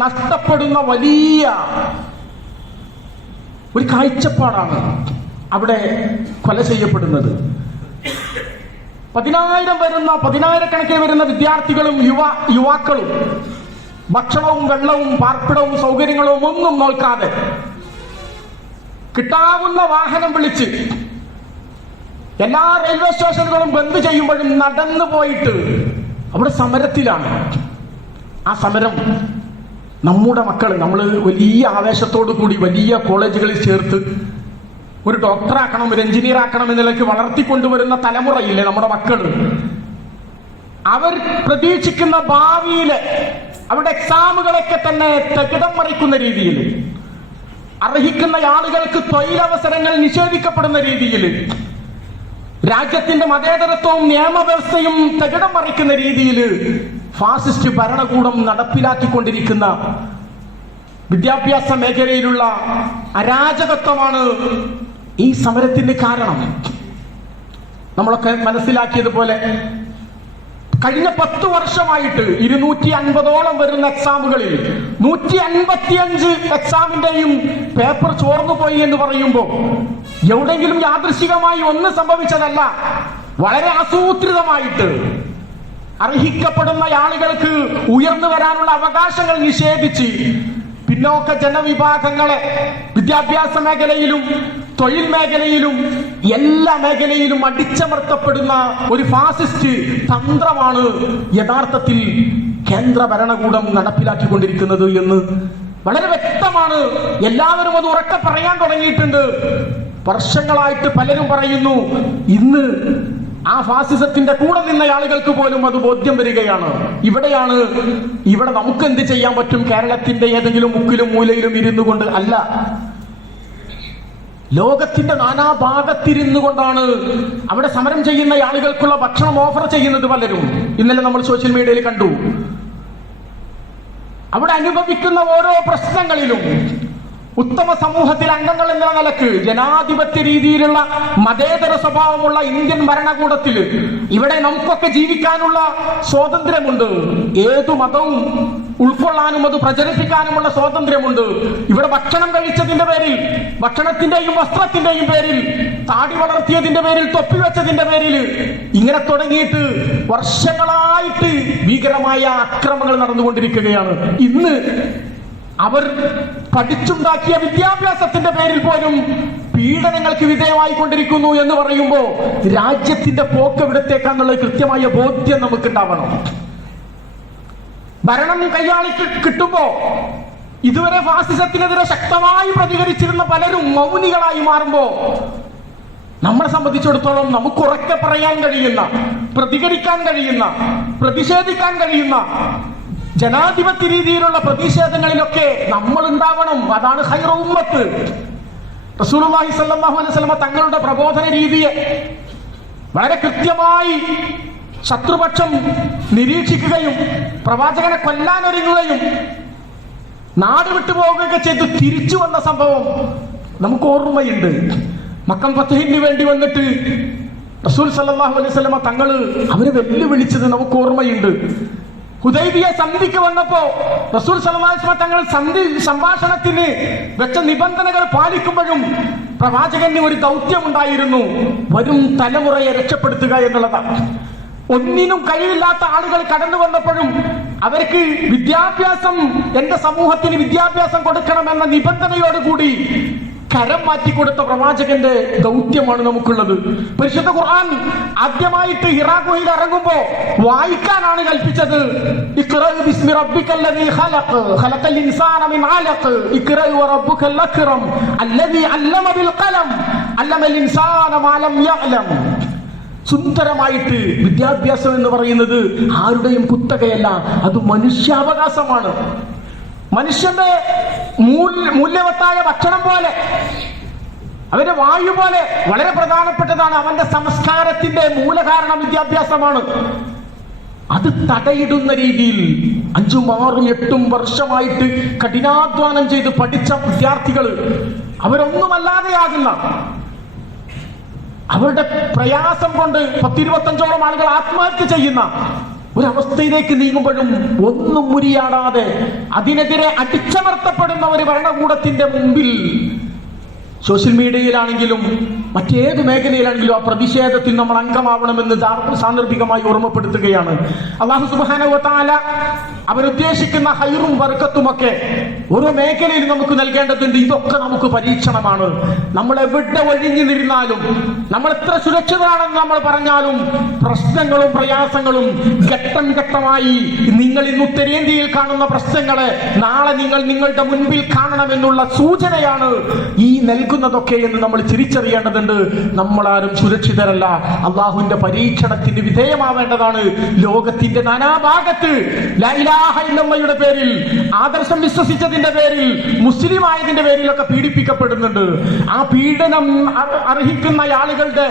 നഷ്ടപ്പെടുന്ന വലിയ ഒരു കാഴ്ചപ്പാടാണ് അവിടെ കൊല ചെയ്യപ്പെടുന്നത്. പതിനായിരക്കണക്കിന് വരുന്ന വിദ്യാർത്ഥികളും യുവാക്കളും ഭക്ഷണവും വെള്ളവും പാർപ്പിടവും സൗകര്യങ്ങളും ഒന്നും നോക്കാതെ കിട്ടാവുന്ന വാഹനം വിളിച്ച് എല്ലാ റെയിൽവേ സ്റ്റേഷനുകളും ബന്ദ് ചെയ്യുമ്പോഴും നടന്നു പോയിട്ട് അവിടെ സമരത്തിലാണ്. ആ സമരം നമ്മുടെ മക്കൾ, നമ്മൾ വലിയ ആവേശത്തോടു കൂടി വലിയ കോളേജുകളിൽ ചേർത്ത് ഒരു ഡോക്ടറാക്കണം, ഒരു എഞ്ചിനീയർ ആക്കണം എന്നിലേക്ക് വളർത്തിക്കൊണ്ടുവരുന്ന തലമുറയില്ലേ നമ്മുടെ മക്കൾ. അവർ പ്രതീക്ഷിക്കുന്ന ഭാവിയിലെ അവരുടെ എക്സാമുകളൊക്കെ തന്നെ തകിടം മറിക്കുന്ന രീതിയിൽ, അർഹിക്കുന്ന ആളുകൾക്ക് തൊഴിലവസരങ്ങൾ നിഷേധിക്കപ്പെടുന്ന രീതിയിൽ, രാജ്യത്തിന്റെ മതേതരത്വവും നിയമവ്യവസ്ഥയും തകിടം മറിക്കുന്ന രീതിയിൽ ഫാസിസ്റ്റ് ഭരണകൂടം നടപ്പിലാക്കിക്കൊണ്ടിരിക്കുന്ന വിദ്യാഭ്യാസ മേഖലയിലുള്ള അരാജകത്വമാണ് ഈ സമരത്തിന് കാരണം. നമ്മളൊക്കെ മനസ്സിലാക്കിയതുപോലെ കഴിഞ്ഞ 10 വർഷമായിട്ട് 250ഓളം വരുന്ന എക്സാമുകളിൽ 155 എക്സാമിന്റെയും പേപ്പർ ചോർന്നു പോയി എന്ന് പറയുമ്പോൾ എവിടെയെങ്കിലും യാദൃശികമായി ഒന്ന് സംഭവിച്ചതല്ല. വളരെ ആസൂത്രിതമായിട്ട് അർഹിക്കപ്പെടുന്ന ആളുകൾക്ക് ഉയർന്നു വരാനുള്ള അവകാശങ്ങൾ നിഷേധിച്ച് പിന്നോക്ക ജനവിഭാഗങ്ങളെ വിദ്യാഭ്യാസ മേഖലയിലും തൊഴിൽ മേഖലയിലും എല്ലാ മേഖലയിലും അടിച്ചമർത്തപ്പെടുന്ന ഒരു ഫാസിസ്റ്റ് തന്ത്രമാണ് യഥാർത്ഥത്തിൽ കേന്ദ്ര ഭരണകൂടം നടപ്പിലാക്കിക്കൊണ്ടിരിക്കുന്നത് എന്ന് വളരെ വ്യക്തമാണ്. എല്ലാവരും അത് ഉറക്കെ പറയാൻ തുടങ്ങിയിട്ടുണ്ട്. വർഷങ്ങളായിട്ട് പലരും പറയുന്നു. ഇന്ന് ആ ഫാസിസത്തിന്റെ കൂടെ നിന്ന ആളുകൾക്ക് പോലും അത് ബോധ്യം വരികയാണ്. ഇവിടെ നമുക്ക് എന്ത് ചെയ്യാൻ പറ്റും? കേരളത്തിന്റെ ഏതെങ്കിലും മുക്കിലും മൂലയിലും ഇരുന്നു കൊണ്ട് അല്ല, ലോകത്തിന്റെ നാനാഭാഗത്തിരുന്നു കൊണ്ടാണ് അവിടെ സമരം ചെയ്യുന്ന ആളുകൾക്കുള്ള ഭക്ഷണം ഓഫർ ചെയ്യുന്നത് പലരും. ഇന്നലെ നമ്മൾ സോഷ്യൽ മീഡിയയിൽ കണ്ടു. അവിടെ അനുഭവിക്കുന്ന ഓരോ പ്രശ്നങ്ങളിലും ഉത്തമ സമൂഹത്തിൽ അംഗങ്ങൾ എന്ന നിലക്ക് ജനാധിപത്യ രീതിയിലുള്ള മതേതര സ്വഭാവമുള്ള ഇന്ത്യൻ ഭരണകൂടത്തിൽ ഇവിടെ നമുക്കൊക്കെ ജീവിക്കാനുള്ള സ്വാതന്ത്ര്യമുണ്ട്. ഏതു മതവും ഉൾക്കൊള്ളാനും അത് പ്രചരിപ്പിക്കാനുമുള്ള സ്വാതന്ത്ര്യമുണ്ട്. ഇവിടെ ഭക്ഷണം കഴിച്ചതിന്റെ പേരിൽ, ഭക്ഷണത്തിന്റെയും വസ്ത്രത്തിന്റെയും പേരിൽ, താടി വളർത്തിയതിന്റെ പേരിൽ, തൊപ്പി വെച്ചതിന്റെ പേരിൽ, ഇങ്ങനെ തുടങ്ങിയിട്ട് വർഷങ്ങളായിട്ട് ഭീകരമായ അക്രമങ്ങൾ നടന്നുകൊണ്ടിരിക്കുകയാണ്. ഇന്ന് അവർ പഠിച്ചുണ്ടാക്കിയ വിദ്യാഭ്യാസത്തിന്റെ പേരിൽ പോലും പീഡനങ്ങൾക്ക് വിധേയമായി കൊണ്ടിരിക്കുന്നു എന്ന് പറയുമ്പോൾ രാജ്യത്തിന്റെ പോക്ക് എവിടത്തേക്കാന്നുള്ള കൃത്യമായ ബോധ്യം നമുക്കുണ്ടാവണം. ഭരണം കൈയാളി കിട്ടുമ്പോ ഇതുവരെ ഫാസിസത്തിനെതിരെ ശക്തമായി പ്രതികരിച്ചിരുന്ന പലരും മൗനികളായി മാറുമ്പോ നമ്മളെ സംബന്ധിച്ചിടത്തോളം നമുക്ക് ഉറക്കെ പറയാൻ കഴിയുന്ന, പ്രതികരിക്കാൻ കഴിയുന്ന, പ്രതിഷേധിക്കാൻ കഴിയുന്ന ജനാധിപത്യ രീതിയിലുള്ള പ്രതിഷേധങ്ങളിലൊക്കെ നമ്മൾ ഉണ്ടാവണം. അതാണ് ഖൈറു ഉമ്മത്ത്. റസൂലുള്ളാഹി സ്വല്ലല്ലാഹു അലൈഹി വസല്ലം തങ്ങളുടെ പ്രബോധന രീതിയെ വളരെ കൃത്യമായി ശത്രുപക്ഷം നിരീക്ഷിക്കുകയും പ്രവാചകനെ കൊല്ലാനൊരുങ്ങുകയും നാട് വിട്ടുപോകുകയൊക്കെ ചെയ്ത് തിരിച്ചു വന്ന സംഭവം നമുക്ക് ഓർമ്മയുണ്ട്. മക്കം ഫത്ഹിന് വേണ്ടി വന്നിട്ട് റസൂൽ സല്ലല്ലാഹു അലൈഹി വസല്ലം തങ്ങൾ അവരെ വെല്ലുവിളിച്ചത് നമുക്ക് ഓർമ്മയുണ്ട്. ഹുദൈബിയ സന്ധിക്ക് വന്നപ്പോ റസൂൽ സല്ലല്ലാഹു അലൈഹി വസല്ലം തങ്ങൾ സംഭാഷണത്തിന് വെച്ച നിബന്ധനകൾ പാലിക്കുമ്പോഴും പ്രവാചകന് ഒരു ദൗത്യമുണ്ടായിരുന്നു. വരും തലമുറയെ രക്ഷപ്പെടുത്തുക എന്നുള്ളതാണ്. ഒന്നിനും കഴിവില്ലാത്ത ആളുകൾ കടന്നു വന്നപ്പോഴും അവർക്ക് വിദ്യാഭ്യാസം, എന്റെ സമൂഹത്തിന് വിദ്യാഭ്യാസം കൊടുക്കണമെന്ന നിബന്ധനയോടുകൂടി കരം മാറ്റിക്കൊടുത്ത പ്രവാചകന്റെ ദൗത്യമാണ് നമുക്കുള്ളത്. പരിശുദ്ധ ഖുർആൻ ആദ്യമായിട്ട് ഹിറാ ഗുഹയിൽ ഇറങ്ങുമ്പോ വായിക്കാനാണ് കൽപ്പിച്ചത്. ഇഖ്റ ബിസ്മി റബ്ബിക്കല്ലദീ ഖലഖ് ഖലഖൽ ഇൻസാന മിൻ അലഖ് ഇഖ്റ വറബ്ബുക്കൽ അക്റം അല്ലദീ അല്ലമ ബിൽ ഖലം അല്ലമൽ ഇൻസാന മാ ലം യഅലം. സുന്ദരമായിട്ട് വിദ്യാഭ്യാസം എന്ന് പറയുന്നത് ആരുടെയും കുത്തകയല്ല, അത് മനുഷ്യാവകാശമാണ്. മനുഷ്യന്റെ മൂല്യവത്തായ ഭക്ഷണം പോലെ അവന്റെ വായു പോലെ വളരെ പ്രധാനപ്പെട്ടതാണ്. അവന്റെ സംസ്കാരത്തിന്റെ മൂലകാരണം വിദ്യാഭ്യാസമാണ്. അത് തടയിടുന്ന രീതിയിൽ 5, 6, 8 വർഷമായിട്ട് കഠിനാധ്വാനം ചെയ്ത് പഠിച്ച വിദ്യാർത്ഥികൾ അവരൊന്നുമല്ലാതെയാകുന്ന, അവരുടെ പ്രയാസം കൊണ്ട് 10-25ഓളം ആളുകൾ ആത്മഹത്യ ചെയ്യുന്ന ഒരവസ്ഥയിലേക്ക് നീങ്ങുമ്പോഴും ഒന്നും മുരിയാടാതെ അതിനെതിരെ അടിച്ചമർത്തപ്പെടുന്ന ഒരു ഭരണകൂടത്തിന്റെ മുമ്പിൽ സോഷ്യൽ മീഡിയയിലാണെങ്കിലും മറ്റേത് മേഖലയിലാണെങ്കിലും ആ പ്രതിഷേധത്തിൽ നമ്മൾ അംഗമാവണമെന്ന് സാന്ദർഭികമായി ഓർമ്മപ്പെടുത്തുകയാണ്. അല്ലാഹു സുബ്ഹാനഹു വ തആല അവരുദ്ദേശിക്കുന്ന ഹൈറും ബർക്കത്തുമൊക്കെ ഓരോ മേഖലയിൽ നമുക്ക് നൽകേണ്ടതുണ്ട്. ഇതൊക്കെ നമുക്ക് പരീക്ഷണമാണ്. നമ്മൾ എവിടെ ഒഴിഞ്ഞു നിന്നാലും, നമ്മൾ എത്ര സുരക്ഷിതരാണെന്ന് നമ്മൾ പറഞ്ഞാലും, പ്രശ്നങ്ങളും പ്രയാസങ്ങളും ഘട്ടം ഘട്ടമായി നിങ്ങൾ ഇന്ന് ഉത്തരേന്ത്യയിൽ കാണുന്ന പ്രശ്നങ്ങളെ നാളെ നിങ്ങൾ നിങ്ങളുടെ മുൻപിൽ കാണണമെന്നുള്ള സൂചനയാണ് ഈ നൽകുന്നതൊക്കെ എന്ന് നമ്മൾ തിരിച്ചറിയേണ്ടതുണ്ട്. നമ്മളാരും സുരക്ഷിതരല്ല. അള്ളാഹുവിന്റെ പരീക്ഷണത്തിന് വിധേയമാവേണ്ടതാണ്. ലോകത്തിന്റെ നാനാഭാഗത്ത് ലാ ഇലാഹ ഇല്ലല്ലാഹയുടെ പേരിൽ, ആദർശം വിശ്വസിച്ചതിന്റെ പേരിൽ, മുസ്ലിം ആയതിന്റെ പേരിലൊക്കെ പീഡിപ്പിക്കപ്പെടുന്നുണ്ട്. ആ പീഡനം അർഹിക്കുന്ന ആളുകളുടെ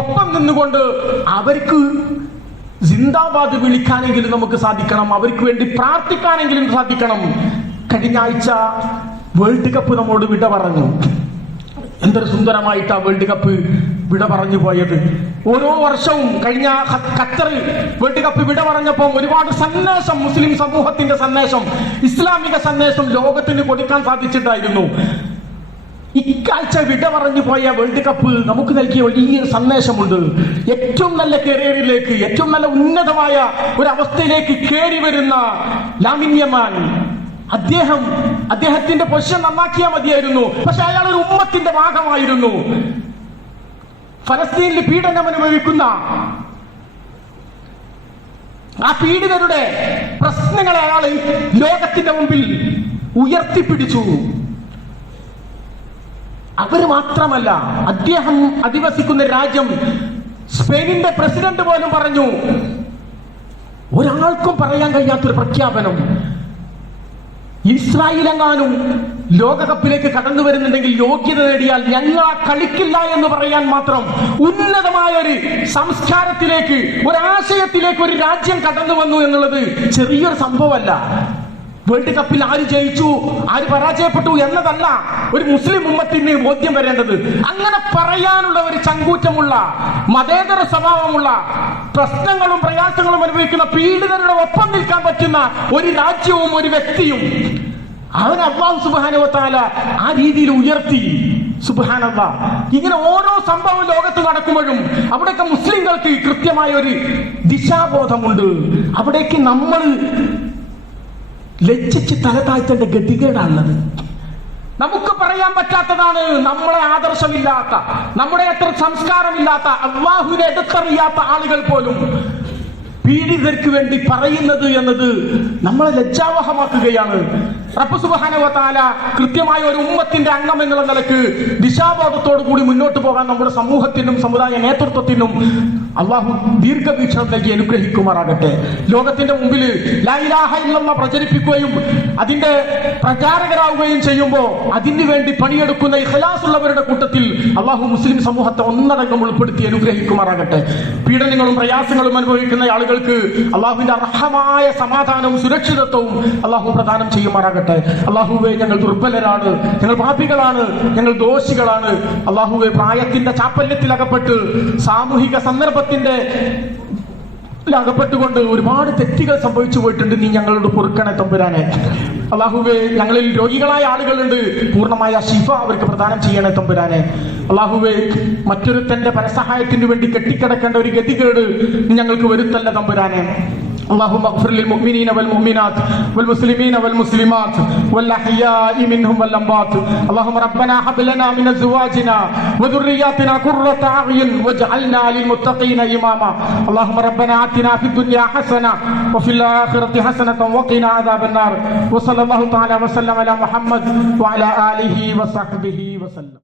ഒപ്പം നിന്നുകൊണ്ട് അവർക്ക് സിന്ദാബാദ് വിളിക്കാനെങ്കിലും നമുക്ക് സാധിക്കണം, അവർക്ക് വേണ്ടി പ്രാർത്ഥിക്കാനെങ്കിലും സാധിക്കണം. കഴിഞ്ഞ ആഴ്ച വേൾഡ് കപ്പ് നമ്മോട് വിട പറഞ്ഞു. എന്തൊരു സുന്ദരമായിട്ടാ വേൾഡ് കപ്പ് വിട പറഞ്ഞു പോയത്. ഓരോ വർഷവും കഴിഞ്ഞ ഖത്തർ വേൾഡ് കപ്പ് വിട പറഞ്ഞപ്പോൾ ഒരുപാട് സന്ദേശം, മുസ്ലിം സമൂഹത്തിന്റെ സന്ദേശം, ഇസ്ലാമിക സന്ദേശം ലോകത്തിന് കൊടുക്കാൻ സാധിച്ചിട്ടായിരുന്നു. ഇക്കാഴ്ച വിട പറഞ്ഞു പോയ വേൾഡ് കപ്പ് നമുക്ക് നൽകിയ വലിയ സന്ദേശമുണ്ട്. ഏറ്റവും നല്ല കരിയറിലേക്ക്, ഏറ്റവും നല്ല ഉന്നതമായ ഒരു അവസ്ഥയിലേക്ക് കയറി വരുന്ന ലാമിൻ യമാൻ, അദ്ദേഹത്തിന്റെ പൊസിഷൻ നന്നാക്കിയാൽ മതിയായിരുന്നു. പക്ഷെ അയാൾ ഒരു ഉമ്മത്തിന്റെ ഭാഗമായിരുന്നു. ഫലസ്തീനിൽ പീഡനം അനുഭവിക്കുന്ന ആ പീഡിതരുടെ പ്രശ്നങ്ങളെ അയാൾ ലോകത്തിന്റെ മുമ്പിൽ ഉയർത്തിപ്പിടിച്ചു. അവര് മാത്രമല്ല, അദ്ദേഹം അധിവസിക്കുന്ന രാജ്യം സ്പെയിനിന്റെ പ്രസിഡന്റ് പോലും പറഞ്ഞു, ഒരാൾക്കും പറയാൻ കഴിയാത്തൊരു പ്രഖ്യാപനം, ഇസ്രായേലെങ്ങാനും ലോകകപ്പിലേക്ക് കടന്നു വരുന്നുണ്ടെങ്കിൽ, യോഗ്യത നേടിയാൽ ഞങ്ങൾ കളിക്കില്ല എന്ന് പറയാൻ മാത്രം ഉന്നതമായ ഒരു സംസ്കാരത്തിലേക്ക്, ഒരാശയത്തിലേക്ക് ഒരു രാജ്യം കടന്നു വന്നു എന്നുള്ളത് ചെറിയൊരു സംഭവമല്ല. വേൾഡ് കപ്പിൽ ആര് ജയിച്ചു, ആര് പരാജയപ്പെട്ടു എന്നതല്ല ഒരു മുസ്ലിം ഉമ്മത്തിന് ബോധ്യം വരേണ്ടത്. അങ്ങനെ പറയാനുള്ള ഒരു ചങ്കൂറ്റമുള്ള, മതേതര സ്വഭാവമുള്ള, പ്രശ്നങ്ങളും പ്രയാസങ്ങളും അനുഭവിക്കുന്ന പീഡിതരുടെ ഒപ്പം നിൽക്കാൻ പറ്റുന്ന ഒരു രാജ്യവും ഒരു വ്യക്തിയും അവൻ അല്ലാഹു സുബ്ഹാനഹു വ തആല ആ രീതിയിൽ ഉയർത്തി. സുബ്ഹാനല്ലാഹ്. ഇങ്ങനെ ഓരോ സംഭവം ലോകത്ത് നടക്കുമ്പോഴും അവിടെയൊക്കെ മുസ്ലിങ്ങൾക്ക് കൃത്യമായ ഒരു ദിശാബോധമുണ്ട്. അവിടേക്ക് നമ്മൾ ലജ്ജിച്ച് തല താഴ്ത്തേണ്ട ഗതികേടാണുള്ളത്. നമുക്ക് പറയാൻ പറ്റാത്തതാണ് നമ്മളെ ആദർശമില്ലാത്ത, നമ്മുടെ അത്ര സംസ്കാരമില്ലാത്ത, അല്ലാഹുവിനെ എടുത്തറിയാത്ത ആളുകൾ പോലും പീഡിതർക്ക് വേണ്ടി പറയുന്നത് എന്നത് നമ്മളെ ലജ്ജാവഹമാക്കുകയാണ്. റബ്ബ് സുബ്ഹാനഹു വ തആല കൃത്യമായ ഒരു ഉമ്മത്തിന്റെ അംഗം എന്നുള്ള നിലക്ക് ദിശാബോധത്തോടു കൂടി മുന്നോട്ട് പോകാൻ നമ്മുടെ സമൂഹത്തിനും സമുദായ നേതൃത്വത്തിനും അള്ളാഹു ദീർഘവീക്ഷണം നൽകി അനുഗ്രഹിക്കുമാറാകട്ടെ. ലോകത്തിന്റെ മുമ്പിൽ ലാ ഇലാഹ ഇല്ലല്ലാഹ് പ്രചരിപ്പിക്കുകയും അതിന്റെ പ്രചാരകരാവുകയും ചെയ്യുമ്പോൾ അതിനു വേണ്ടി പണിയെടുക്കുന്ന ഇഖ്ലാസുള്ളവരുടെ കൂട്ടത്തിൽ അള്ളാഹു മുസ്ലിം സമൂഹത്തെ ഒന്നടങ്കം ഉൾപ്പെടുത്തി അനുഗ്രഹിക്കുമാറാകട്ടെ. പീഡനങ്ങളും പ്രയാസങ്ങളും അനുഭവിക്കുന്ന ആളുകൾക്ക് അള്ളാഹുവിന്റെ അർഹമായ സമാധാനവും സുരക്ഷിതത്വവും അള്ളാഹു പ്രദാനം ചെയ്യുമാറാകട്ടെ. അള്ളാഹുവേ, ഞങ്ങൾ ദുർബലരാണ്, ഞങ്ങൾ പാപികളാണ്, ഞങ്ങൾ ദോഷികളാണ്. അള്ളാഹുവേ, പ്രായത്തിന്റെ ചാപ്പല്യത്തിൽ അകപ്പെട്ട് സാമൂഹിക സന്ദർഭത്തിന്റെ അകപ്പെട്ടുകൊണ്ട് ഒരുപാട് തെറ്റുകൾ സംഭവിച്ചു പോയിട്ടുണ്ട്. നീ ഞങ്ങളോട് പൊറുക്കണേ തമ്പുരാനെ. അള്ളാഹുവേ, ഞങ്ങളിൽ രോഗികളായ ആളുകളുണ്ട്, പൂർണ്ണമായ ശിഫ അവർക്ക് പ്രദാനം ചെയ്യണേ തമ്പുരാനെ. അള്ളാഹുവേ, മറ്റൊരുത്തന്റെ പരസഹായത്തിന് വേണ്ടി കെട്ടിക്കിടക്കേണ്ട ഒരു ഗതികേട് നീ ഞങ്ങൾക്ക് വരുത്തല്ല തമ്പുരാനെ. اللهم اغفر للمؤمنين والمؤمنات والمسلمين والمسلمات والأحياء منهم والأموات. اللهم ربنا هب لنا من أزواجنا وذرياتنا قرة أعين واجعلنا للمتقين إماما. اللهم ربنا آتنا في الدنيا حسنة وفي الآخرة حسنة وقنا عذاب النار. وصلى الله تعالى وسلم على محمد وعلى آله وصحبه وسلم.